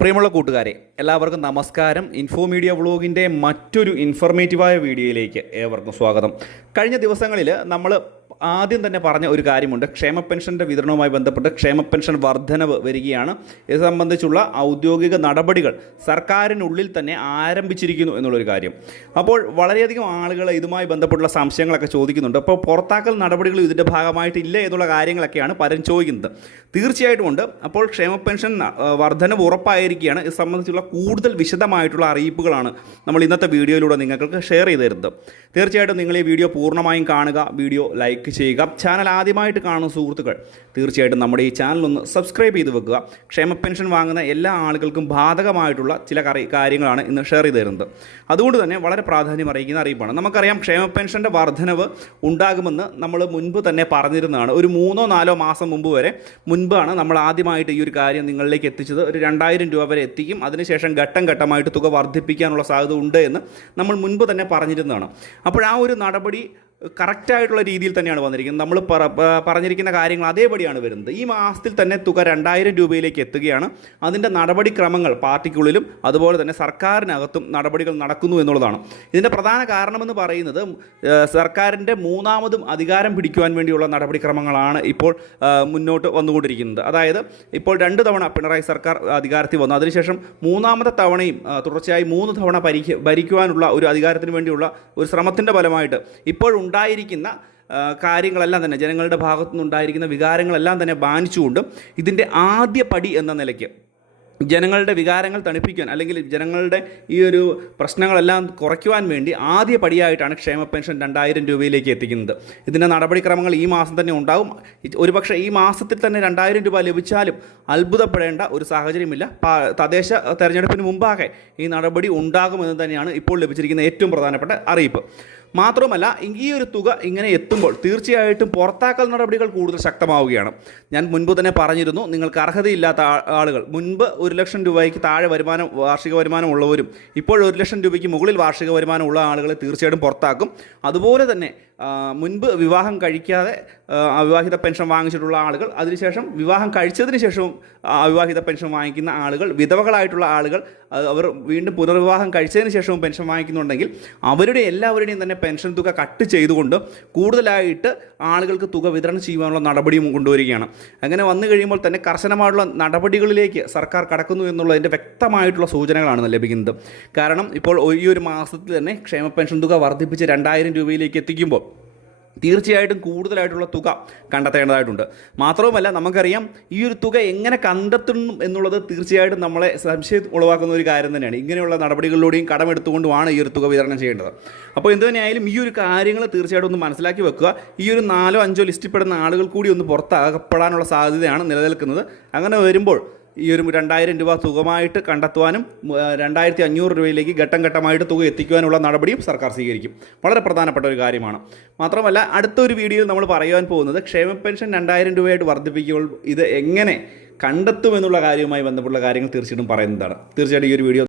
പ്രിയമുള്ള കൂട്ടുകാരെ എല്ലാവർക്കും നമസ്കാരം. ഇൻഫോ മീഡിയ വ്ളോഗിന്റെ മറ്റൊരു ഇൻഫർമേറ്റീവായ വീഡിയോയിലേക്ക് ഏവർക്കും സ്വാഗതം. കഴിഞ്ഞ ദിവസങ്ങളിൽ നമ്മൾ ആദ്യം തന്നെ പറഞ്ഞ ഒരു കാര്യമുണ്ട്. ക്ഷേമ പെൻഷന്റെ വിതരണവുമായി ബന്ധപ്പെട്ട് ക്ഷേമ പെൻഷൻ വർധനവ് വരികയാണ്. ഇത് സംബന്ധിച്ചുള്ള ഔദ്യോഗിക നടപടികൾ സർക്കാരിനുള്ളിൽ തന്നെ ആരംഭിച്ചിരിക്കുന്നു എന്നുള്ളൊരു കാര്യം. അപ്പോൾ വളരെയധികം ആളുകൾ ഇതുമായി ബന്ധപ്പെട്ടുള്ള സംശയങ്ങളൊക്കെ ചോദിക്കുന്നുണ്ട്. അപ്പോൾ പുറത്താക്കൽ നടപടികൾ ഇതിന്റെ ഭാഗമായിട്ടില്ല എന്നുള്ള കാര്യങ്ങളൊക്കെയാണ് പലരും ചോദിക്കുന്നത്. തീർച്ചയായിട്ടും ഉണ്ട്. അപ്പോൾ ക്ഷേമ പെൻഷൻ വർധനവ് ഉറപ്പായിരിക്കുകയാണ്. ഇത് സംബന്ധിച്ചുള്ള കൂടുതൽ വിശദമായിട്ടുള്ള അറിയിപ്പുകളാണ് നമ്മൾ ഇന്നത്തെ വീഡിയോയിലൂടെ നിങ്ങൾക്ക് ഷെയർ ചെയ്ത് തരുന്നത്. തീർച്ചയായിട്ടും നിങ്ങൾ ഈ വീഡിയോ പൂർണമായും കാണുക. വീഡിയോ ലൈക്ക് ചെയ്യുക. ചാനൽ ആദ്യമായിട്ട് കാണുന്ന സുഹൃത്തുക്കൾ തീർച്ചയായിട്ടും നമ്മുടെ ഈ ചാനൽ ഒന്ന് സബ്സ്ക്രൈബ് ചെയ്ത് വെക്കുക. ക്ഷേമ പെൻഷൻ വാങ്ങുന്ന എല്ലാ ആളുകൾക്കും ബാധകമായിട്ടുള്ള ചില കാര്യങ്ങളാണ് ഇന്ന് ഷെയർ ചെയ്ത് തരുന്നത്. അതുകൊണ്ട് തന്നെ വളരെ പ്രാധാന്യം അറിയിക്കുന്ന അറിയിപ്പാണ്. നമുക്കറിയാം ക്ഷേമ പെൻഷന്റെ വർധനവ് ഉണ്ടാകുമെന്ന് നമ്മൾ മുൻപ് തന്നെ പറഞ്ഞിരുന്നതാണ്. ഒരു മൂന്നോ നാലോ മാസം മുമ്പ് വരെ മുൻപാണ് നമ്മൾ ആദ്യമായിട്ട് ഈ ഒരു കാര്യം നിങ്ങളിലേക്ക് എത്തിച്ചത്. ഒരു രണ്ടായിരം രൂപ വരെ എത്തിക്കും. അതിനുശേഷം ഘട്ടം ഘട്ടമായിട്ട് തുക വർദ്ധിപ്പിക്കാനുള്ള സാധ്യത ഉണ്ട് എന്ന് നമ്മൾ മുൻപ് തന്നെ പറഞ്ഞിരുന്നതാണ്. അപ്പോൾ ആ ഒരു നടപടി കറക്റ്റായിട്ടുള്ള രീതിയിൽ തന്നെയാണ് വന്നിരിക്കുന്നത്. നമ്മൾ പറ പറഞ്ഞിരിക്കുന്ന കാര്യങ്ങൾ അതേപടിയാണ് വരുന്നത്. ഈ മാസത്തിൽ തന്നെ തുക രണ്ടായിരം രൂപയിലേക്ക് എത്തുകയാണ്. അതിന്റെ നടപടിക്രമങ്ങൾ പാർട്ടിക്കുള്ളിലും അതുപോലെ തന്നെ സർക്കാരിനകത്തും നടപടികൾ നടക്കുന്നു എന്നുള്ളതാണ്. ഇതിന്റെ പ്രധാന കാരണമെന്ന് പറയുന്നത് സർക്കാരിന്റെ മൂന്നാമതും അധികാരം പിടിക്കുവാൻ വേണ്ടിയുള്ള നടപടിക്രമങ്ങളാണ് ഇപ്പോൾ മുന്നോട്ട് വന്നുകൊണ്ടിരിക്കുന്നത്. അതായത് ഇപ്പോൾ രണ്ട് തവണ പിണറായി സർക്കാർ അധികാരത്തിൽ വന്നു. അതിനുശേഷം മൂന്നാമത്തെ തവണയും തുടർച്ചയായി മൂന്ന് തവണ ഭരിക്കുവാനുള്ള ഒരു അധികാരത്തിന് വേണ്ടിയുള്ള ഒരു ശ്രമത്തിന്റെ ഫലമായിട്ട് ഇപ്പോൾ ഉണ്ടായിരിക്കുന്ന കാര്യങ്ങളെല്ലാം തന്നെ ജനങ്ങളുടെ ഭാഗത്തു നിന്നുണ്ടായിരിക്കുന്ന വികാരങ്ങളെല്ലാം തന്നെ ബാനിച്ചുകൊണ്ടും ഇതിന്റെ ആദ്യ പടി എന്ന നിലയ്ക്ക് ജനങ്ങളുടെ വികാരങ്ങൾ തണുപ്പിക്കാൻ അല്ലെങ്കിൽ ജനങ്ങളുടെ ഈ ഒരു പ്രശ്നങ്ങളെല്ലാം കുറയ്ക്കുവാൻ വേണ്ടി ആദ്യ പടിയായിട്ടാണ് ക്ഷേമ പെൻഷൻ രണ്ടായിരം രൂപയിലേക്ക് എത്തിക്കുന്നത്. ഇതിന്റെ നടപടിക്രമങ്ങൾ ഈ മാസം തന്നെ ഉണ്ടാകും ഒരുപക്ഷെ ഈ മാസത്തിൽ തന്നെ രണ്ടായിരം രൂപ ലഭിച്ചാലും അത്ഭുതപ്പെടേണ്ട ഒരു സാഹചര്യമില്ല. തദ്ദേശ തെരഞ്ഞെടുപ്പിന് മുമ്പാകെ ഈ നടപടി ഉണ്ടാകുമെന്ന് തന്നെയാണ് ഇപ്പോൾ ലഭിച്ചിരിക്കുന്ന ഏറ്റവും പ്രധാനപ്പെട്ട അറിയിപ്പ്. മാത്രമല്ല ഈ ഒരു തുക ഇങ്ങനെ എത്തുമ്പോൾ തീർച്ചയായിട്ടും പുറത്താക്കൽ നടപടികൾ കൂടുതൽ ശക്തമാവുകയാണ്. ഞാൻ മുൻപ് തന്നെ പറഞ്ഞിരുന്നു നിങ്ങൾക്ക് അർഹതയില്ലാത്ത ആളുകൾ മുൻപ് ഒരു ലക്ഷം രൂപയ്ക്ക് താഴെ വരുമാനം വാർഷിക വരുമാനം ഉള്ളവരും ഇപ്പോൾ ഒരു ലക്ഷം രൂപയ്ക്ക് മുകളിൽ വാർഷിക വരുമാനം ഉള്ള ആളുകളെ തീർച്ചയായിട്ടും പുറത്താക്കും. അതുപോലെ തന്നെ മുൻപ് വിവാഹം കഴിക്കാതെ അവിവാഹിത പെൻഷൻ വാങ്ങിച്ചിട്ടുള്ള ആളുകൾ അതിനുശേഷം വിവാഹം കഴിച്ചതിന് ശേഷവും അവിവാഹിത പെൻഷൻ വാങ്ങിക്കുന്ന ആളുകൾ വിധവകളായിട്ടുള്ള ആളുകൾ അവർ വീണ്ടും പുനർവിവാഹം കഴിച്ചതിന് ശേഷവും പെൻഷൻ വാങ്ങിക്കുന്നുണ്ടെങ്കിൽ അവരുടെ എല്ലാവരുടെയും തന്നെ പെൻഷൻ തുക കട്ട് ചെയ്തുകൊണ്ട് കൂടുതലായിട്ട് ആളുകൾക്ക് തുക വിതരണം ചെയ്യുവാനുള്ള നടപടിയും കൊണ്ടുവരികയാണ്. അങ്ങനെ വന്നു കഴിയുമ്പോൾ തന്നെ കർശനമായിട്ടുള്ള നടപടികളിലേക്ക് സർക്കാർ കടക്കുന്നു എന്നുള്ളതിന്റെ വ്യക്തമായിട്ടുള്ള സൂചനകളാണ് ലഭിക്കുന്നത്. കാരണം ഇപ്പോൾ ഈ ഒരു മാസത്തിൽ തന്നെ ക്ഷേമ പെൻഷൻ തുക വർദ്ധിപ്പിച്ച് രണ്ടായിരം രൂപയിലേക്ക് എത്തിക്കുമ്പോൾ തീർച്ചയായിട്ടും കൂടുതലായിട്ടുള്ള തുക കണ്ടെത്തേണ്ടതായിട്ടുണ്ട്. മാത്രവുമല്ല നമുക്കറിയാം ഈ ഒരു തുക എങ്ങനെ കണ്ടെത്തുന്നു എന്നുള്ളത് തീർച്ചയായിട്ടും നമ്മളെ സംശയം ഉളവാക്കുന്ന ഒരു കാര്യം തന്നെയാണ്. ഇങ്ങനെയുള്ള നടപടികളിലൂടെയും കടമെടുത്തുകൊണ്ടുമാണ് ഈ ഒരു തുക വിതരണം ചെയ്യേണ്ടത്. അപ്പോൾ എന്ത് തന്നെയായാലും ഈ ഒരു കാര്യങ്ങൾ തീർച്ചയായിട്ടും ഒന്ന് മനസ്സിലാക്കി വെക്കുക. ഈ ഒരു നാലോ അഞ്ചോ ലിസ്റ്റിൽപ്പെടുന്ന ആളുകൾ കൂടി ഒന്ന് പുറത്താകപ്പെടാനുള്ള സാധ്യതയാണ് നിലനിൽക്കുന്നത്. അങ്ങനെ വരുമ്പോൾ ഈ ഒരു രണ്ടായിരം രൂപ സുഖമായിട്ട് കണ്ടെത്തുവാനും രണ്ടായിരത്തി അഞ്ഞൂറ് രൂപയിലേക്ക് ഘട്ടം ഘട്ടമായിട്ട് തുക എത്തിക്കുവാനുള്ള നടപടിയും സർക്കാർ സ്വീകരിക്കും. വളരെ പ്രധാനപ്പെട്ട ഒരു കാര്യമാണ്. മാത്രമല്ല അടുത്തൊരു വീഡിയോയിൽ നമ്മൾ പറയുവാൻ പോകുന്നത് ക്ഷേമ പെൻഷൻ രണ്ടായിരം രൂപയായിട്ട് വർദ്ധിപ്പിക്കുമ്പോൾ ഇത് എങ്ങനെ കണ്ടെത്തുമെന്നുള്ള കാര്യവുമായി ബന്ധപ്പെട്ടുള്ള കാര്യങ്ങൾ തീർച്ചയായിട്ടും പറയുന്നതാണ്. തീർച്ചയായിട്ടും ഈ ഒരു വീഡിയോ